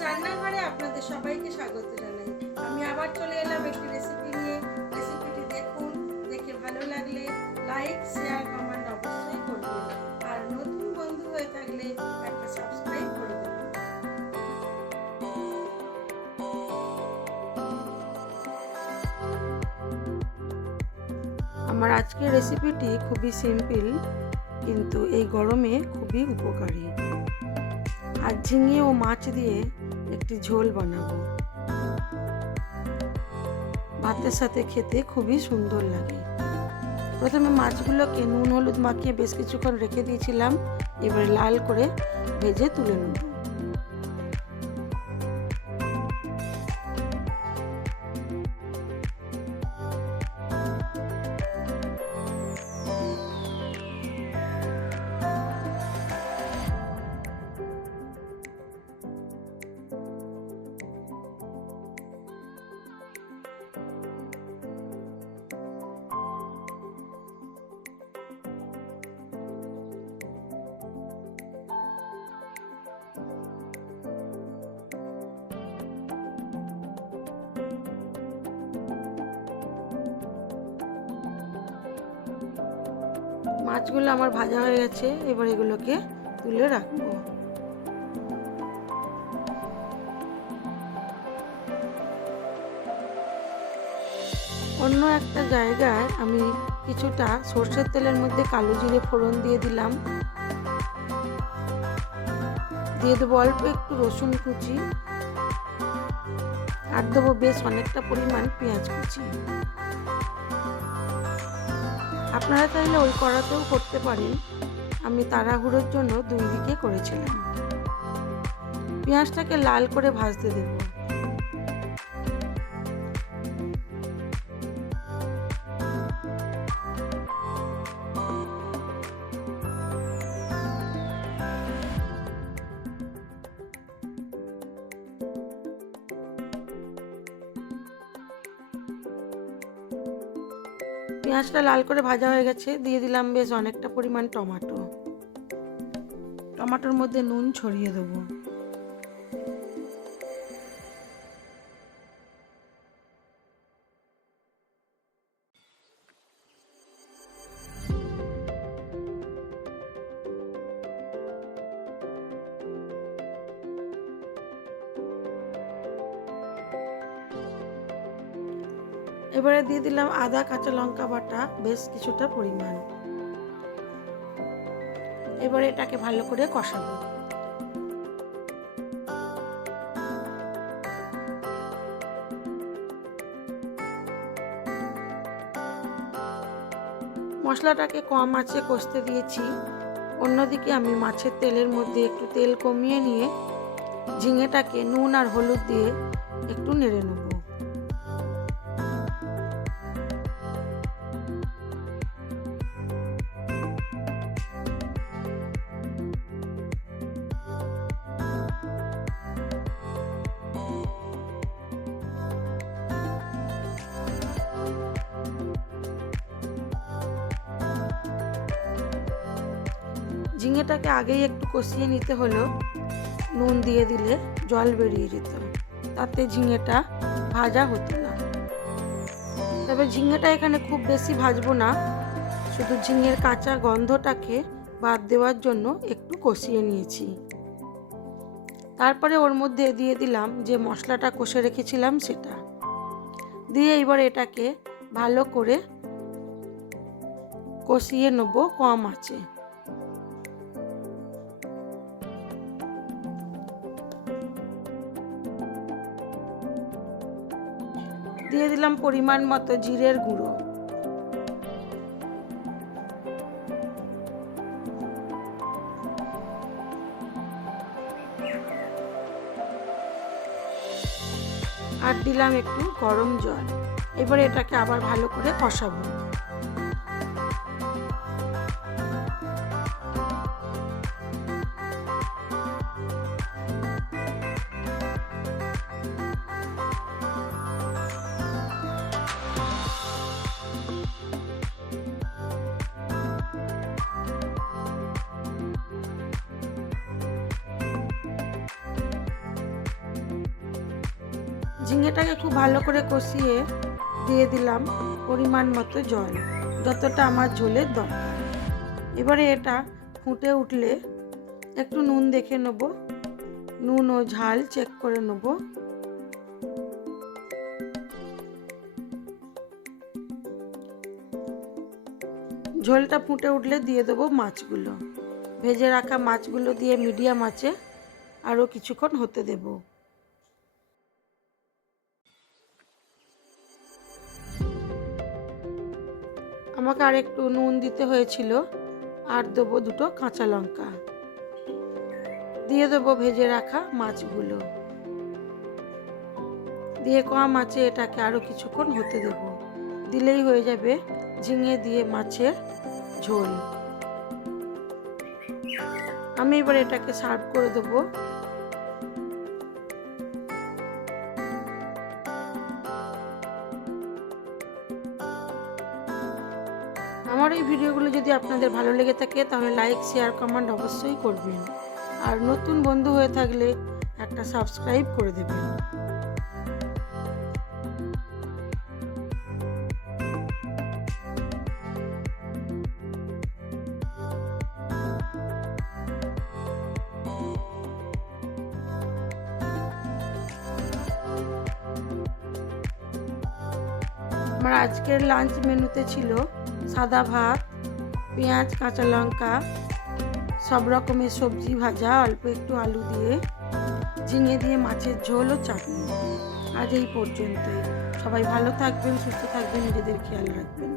রান্নাঘরে আপনাদের সবাইকে স্বাগত জানাই। আমি আবার চলে এলাম একটি রেসিপি নিয়ে। রেসিপিটি দেখুন, দেখে ভালো লাগলে লাইক শেয়ার কমেন্ট অবশ্যই করবেন। আর নতুন বন্ধু হয়ে থাকলে একটা সাবস্ক্রাইব করে দেবেন। আমার আজকের রেসিপিটি খুবই সিম্পল কিন্তু এই গরমে খুবই উপকারী। আর ঝিঙে ও মাছ দিয়ে একটি ঝোল বানাবো। ভাতের সাথে খেতে খুবই সুন্দর লাগে। প্রথমে মাছগুলোকে নুন, হলুদ মাখিয়ে বেশ কিছুক্ষণ রেখে দিয়েছিলাম। এবারে লাল করে ভেজে তুলে নেব। মাছগুলো আমার ভাজা হয়ে গেছে, এবার এগুলোকে তুলে রাখব। অন্য একটা জায়গায় আমি কিছুটা সর্ষের তেলের মধ্যে কালো জিরে ফোড়ন দিয়ে দিলাম। দিয়ে দেবো অল্প একটু রসুন কুচি। আর দেবো বেশ অনেকটা পরিমাণ পেঁয়াজ কুচি। আপনারা তাহলে ওই কড়াতেও করতে পারেন। আমি তাড়াহুড়োর জন্য দুই দিকে করেছিলাম। পেঁয়াজটাকে লাল করে ভাজতে দেব। পেঁয়াজটা লাল করে ভাজা হয়ে গেছে, দিয়ে দিলাম বেশ অনেকটা পরিমাণ টমাটো। টমাটোর মধ্যে নুন ছড়িয়ে দেবো। এবারে দিয়ে দিলাম আদা, কাঁচা লঙ্কা বাটা, বেশ কিছুটা পরিমাণ। এবারে এটাকে ভালো করে কষাবো। মশলাটাকে কম আছে কষতে দিয়েছি। অন্যদিকে আমি মাছের তেলের মধ্যে একটু তেল কমিয়ে নিয়ে ঝিঙেটাকে নুন আর হলুদ দিয়ে একটু নেড়ে নেব। ঝিঙেটাকে আগেই একটু কষিয়ে নিতে হলো। নুন দিয়ে দিলে জল বেরিয়ে যেত। তাতে ঝিঙেটা ভাজা হতো না। তবে ঝিঙেটা এখানে খুব বেশি ভাজবো না। শুধু ঝিঙের কাঁচা গন্ধটাকে বাদ দেওয়ার জন্য একটু কষিয়ে নিয়েছি। তারপরে ওর মধ্যে দিয়ে দিলাম যে মশলাটা কষে রেখেছিলাম সেটা। দিয়ে এবার এটাকে ভালো করে কষিয়ে নেব কম আছে দিয়ে দিলাম পরিমাণ মতো জিরের গুঁড়ো। আর দিলাম একটু গরম জল। এবার এটাকে আবার ভালো করে কষাবো। ঝিঙেটাকে খুব ভালো করে কষিয়ে দিয়ে দিলাম পরিমাণ মতো জল, যতটা আমার ঝোলের দরকার। এবারে এটা ফুটে উঠলে একটু নুন দেখে নেব। নুন ও ঝাল চেক করে নেব। ঝোলটা ফুটে উঠলে দিয়ে দেবো মাছগুলো। ভেজে রাখা মাছগুলো দিয়ে মিডিয়াম আছে আরও কিছুক্ষণ হতে দেব। আমাকে আর একটু নুন দিতে হয়েছিল। আর দেবো দুটো কাঁচা লঙ্কা। দিয়ে দেবো ভেজে রাখা মাছগুলো। দিয়ে কম আছে এটাকে আরও কিছুক্ষণ হতে দেব। দিলেই হয়ে যাবে ঝিঙে দিয়ে মাছের ঝোল। আমি এবার এটাকে সার্ভ করে দেবো। আমার এই ভিডিওগুলো যদি আপনাদের ভালো লেগে থাকে, তাহলে লাইক শেয়ার কমেন্ট অবশ্যই করবেন। আর নতুন বন্ধু হয়ে থাকলে একটা সাবস্ক্রাইব করে দেবেন। আমার আজকের লাঞ্চ মেনুতে ছিল সাদা ভাত, পেঁয়াজ, কাঁচা লঙ্কা, সব রকমের সবজি ভাজা, অল্প একটু আলু দিয়ে ঝিঙে দিয়ে মাছের ঝোল ও চাটনি। আজ এই পর্যন্তই। সবাই ভালো থাকবেন, সুস্থ থাকবেন, নিজেদের খেয়াল রাখবেন।